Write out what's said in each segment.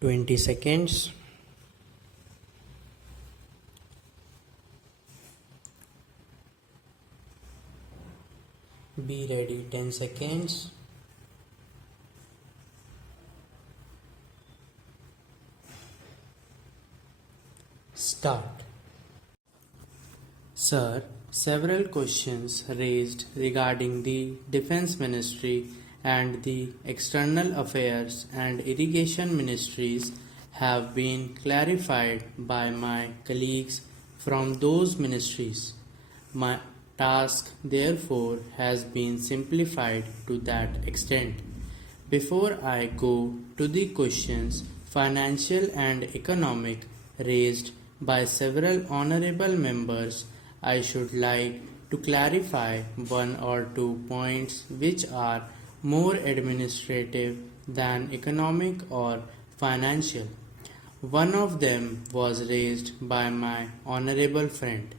20 seconds. Be ready. 10 seconds. Start. Sir, several questions raised regarding the Defense Ministry and the External Affairs and Irrigation Ministries have been clarified by my colleagues from those ministries. My task, therefore, has been simplified to that extent. Before I go to the questions, financial and economic, raised by several honorable members, I should like to clarify one or two points which are more administrative than economic or financial. One of them was raised by my honorable friend.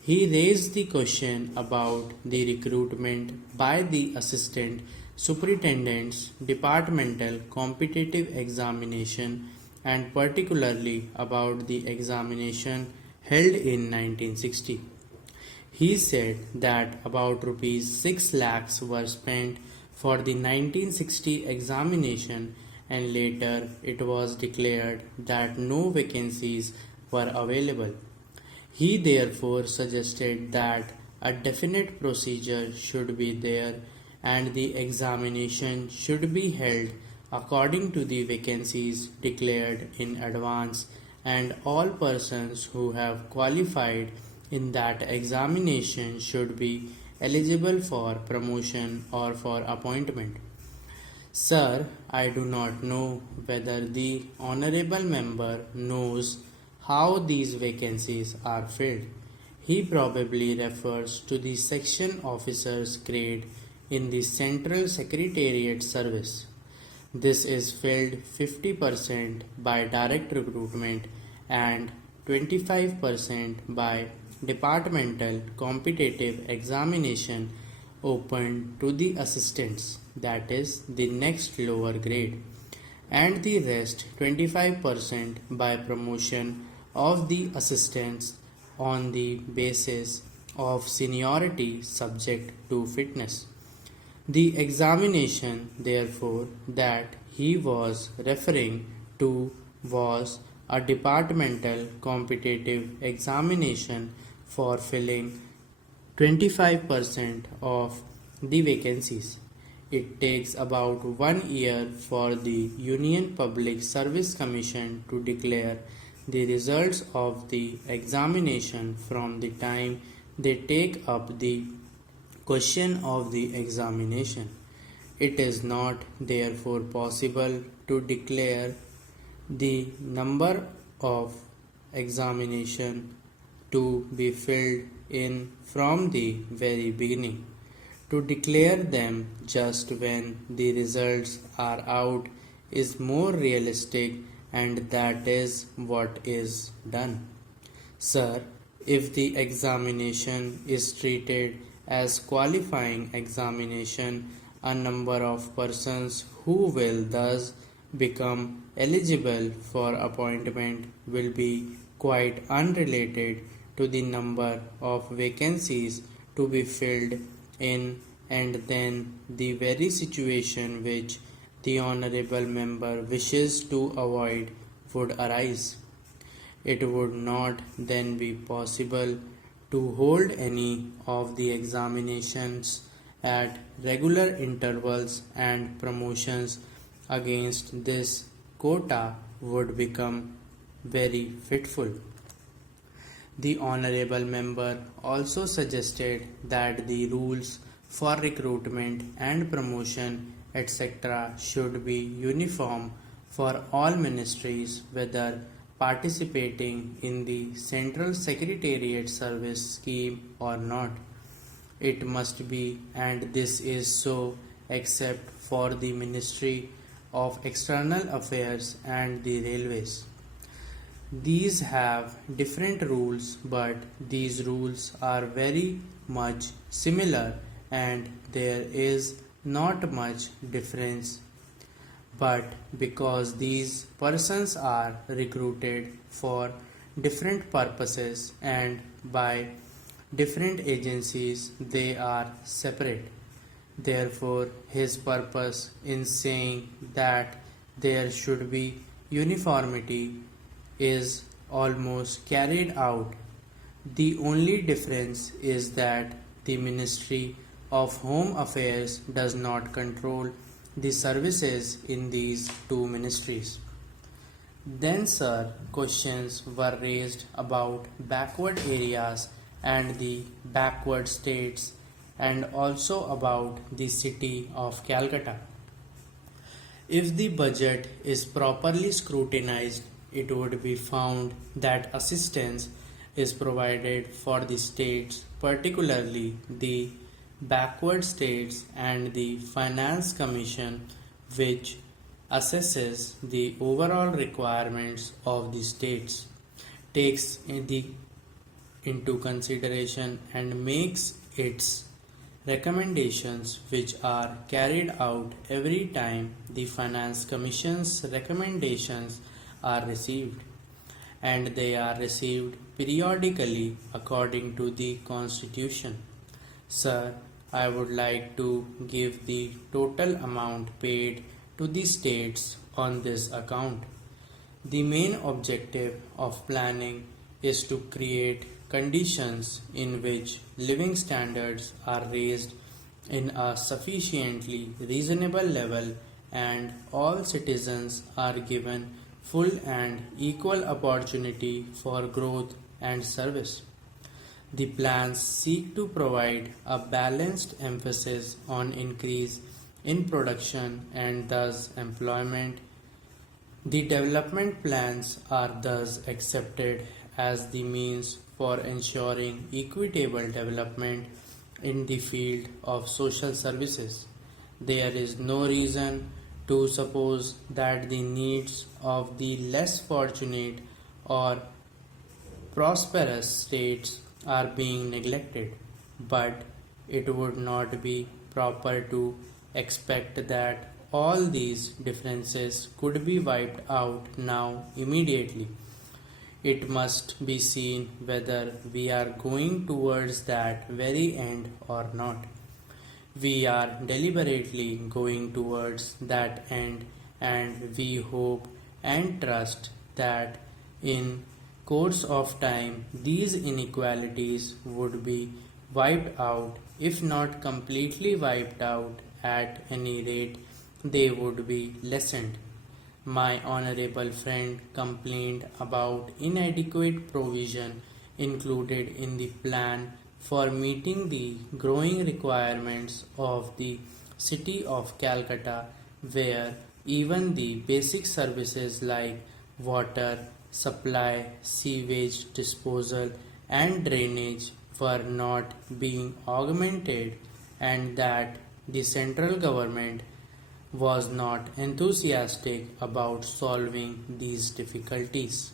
He raised the question about the recruitment by the Assistant Superintendent's Departmental Competitive Examination and particularly about the examination held in 1960. He said that about rupees 6 lakhs were spent for the 1960 examination and later it was declared that no vacancies were available. He therefore suggested that a definite procedure should be there and the examination should be held according to the vacancies declared in advance, and all persons who have qualified in that examination should be eligible for promotion or for appointment. Sir, I do not know whether the honorable member knows how these vacancies are filled. He probably refers to the section officer's grade in the Central Secretariat Service. This is filled 50% by direct recruitment and 25% by departmental competitive examination open to the assistants, that is the next lower grade, and the rest 25% by promotion of the assistants on the basis of seniority subject to fitness. The examination, therefore, that he was referring to was a departmental competitive examination for filling 25% of the vacancies. It takes about 1 year for the Union Public Service Commission to declare the results of the examination from the time they take up the question of the examination. It is not therefore possible to declare the number of examination to be filled in from the very beginning. To declare them just when the results are out is more realistic, and that is what is done. Sir, if the examination is treated as qualifying examination, a number of persons who will thus become eligible for appointment will be quite unrelated to the number of vacancies to be filled in, and then the very situation which the honorable member wishes to avoid would arise. It would not then be possible to hold any of the examinations at regular intervals, and promotions against this quota would become very fitful. The honorable member also suggested that the rules for recruitment and promotion etc. should be uniform for all ministries, whether participating in the Central Secretariat Service scheme or not. It must be, and this is so, except for the Ministry of External Affairs and the Railways. These have different rules, but these rules are very much similar and there is not much difference. But because these persons are recruited for different purposes and by different agencies, they are separate. Therefore, his purpose in saying that there should be uniformity is almost carried out. The only difference is that the Ministry of Home Affairs does not control the services in these two ministries. Then, sir, questions were raised about backward areas and the backward states and also about the city of Calcutta. If the budget is properly scrutinized, it would be found that assistance is provided for the states, particularly the backward states, and the Finance Commission, which assesses the overall requirements of the states, takes into consideration and makes its recommendations, which are carried out every time the Finance Commission's recommendations are received, and they are received periodically according to the Constitution. Sir, I would like to give the total amount paid to the states on this account. The main objective of planning is to create conditions in which living standards are raised in a sufficiently reasonable level and all citizens are given full and equal opportunity for growth and service. The plans seek to provide a balanced emphasis on increase in production and thus employment. The development plans are thus accepted as the means for ensuring equitable development in the field of social services. There is no reason to suppose that the needs of the less fortunate or prosperous states are being neglected, but it would not be proper to expect that all these differences could be wiped out now immediately. It must be seen whether we are going towards that very end or not. We are deliberately going towards that end, and we hope and trust that in course of time these inequalities would be wiped out. If not completely wiped out, at any rate they would be lessened. My honorable friend complained about inadequate provision included in the plan for meeting the growing requirements of the city of Calcutta, where even the basic services like water supply, sewage disposal, and drainage were not being augmented, and that the central government was not enthusiastic about solving these difficulties.